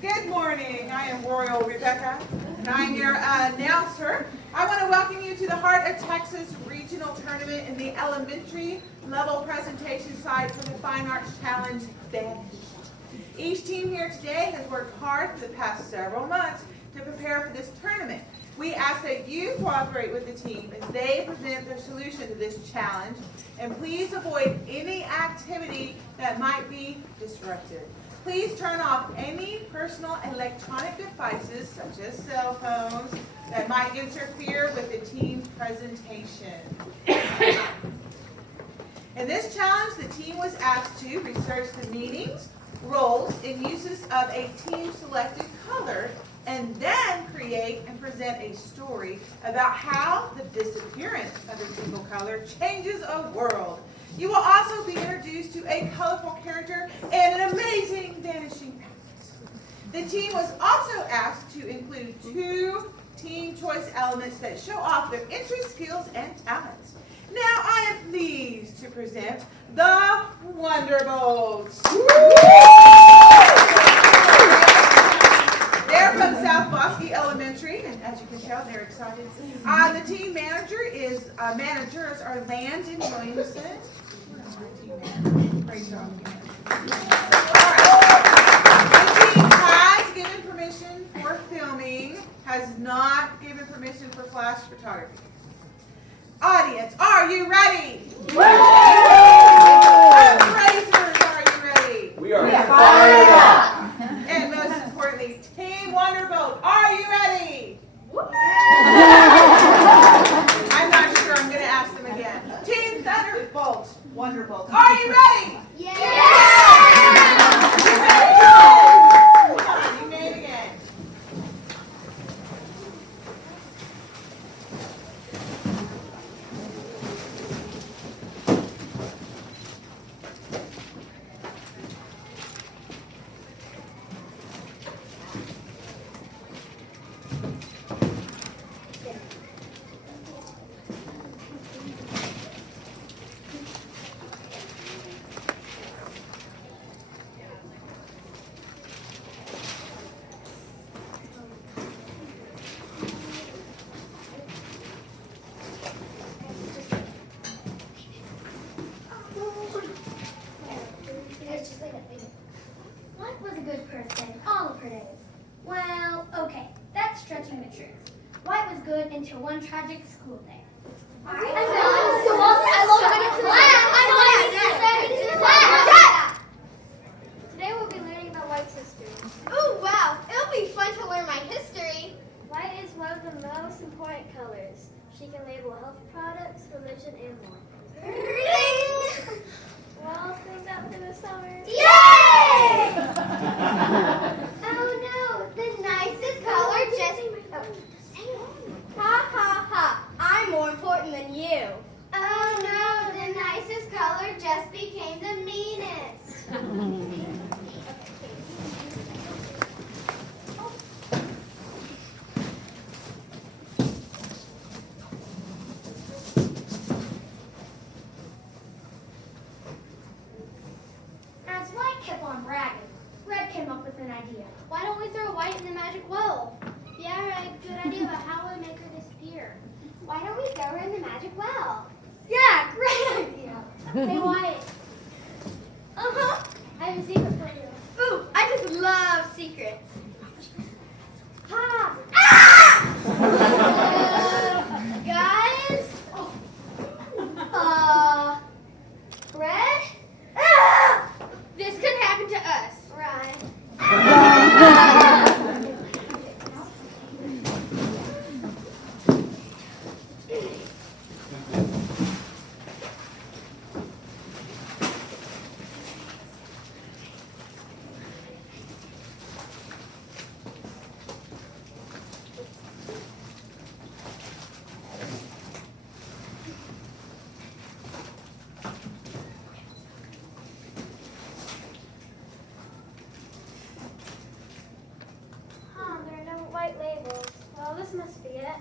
Good morning. I am Royal Rebecca, and I'm your announcer. I want to welcome you to the Heart of Texas Regional Tournament in the elementary level presentation site for the Fine Arts Challenge Band. Each team here today has worked hard for the past several months to prepare for this tournament. We ask that you cooperate with the team as they present their solution to this challenge, and please avoid any activity that might be disruptive. Please turn off any personal electronic devices, such as cell phones, that might interfere with the team's presentation. In this challenge, the team was asked to research the meanings, roles, and uses of a team-selected color, and then create and present a story about how the disappearance of a single color changes a world. You will also be introduced to a colorful character and an amazing vanishing packet. The team was also asked to include 2 team choice elements that show off their interests, skills, and talents. Now I am pleased to present the Wonderbolts. They're from South Bosque Elementary, and as you can tell, they're excited. The team managers are Landon Williamson. Great job. All right. The team has given permission for filming, has not given permission for flash photography. Audience, are you ready? Appraisers, are you ready? We are fired up. And most importantly, Team Wonderbolt, are you ready? I'm not sure. I'm going to ask them again. Team Thunderbolt, Wonderbolt, are you ready? Yeah! Very good. Come on, you made it again. What was a good person all of her days? Well, okay, that's stretching the truth. White was good until one tragic school day. Today we'll be learning about White's history. Ooh, wow. It'll be fun to learn my history. White is one of the most important colors. She can label health products, religion, and more. Ring! What else goes out for the summer? Yay! Oh no, the nicest color just... Ha ha ha, I'm more important than you. Oh no, the nicest color just became the meanest. As White kept on bragging, Red came up with an idea. Why don't we throw White in the magic well? Yeah, Red, good idea, but how will we make her disappear? Why don't we throw her in the magic well? Yeah, great idea. Hey, White, Uh-huh. I have a secret for you. Ooh, I just love secrets. Ha! Guys? Red? This could happen to us. Right. There are no white labels. Well, this must be it.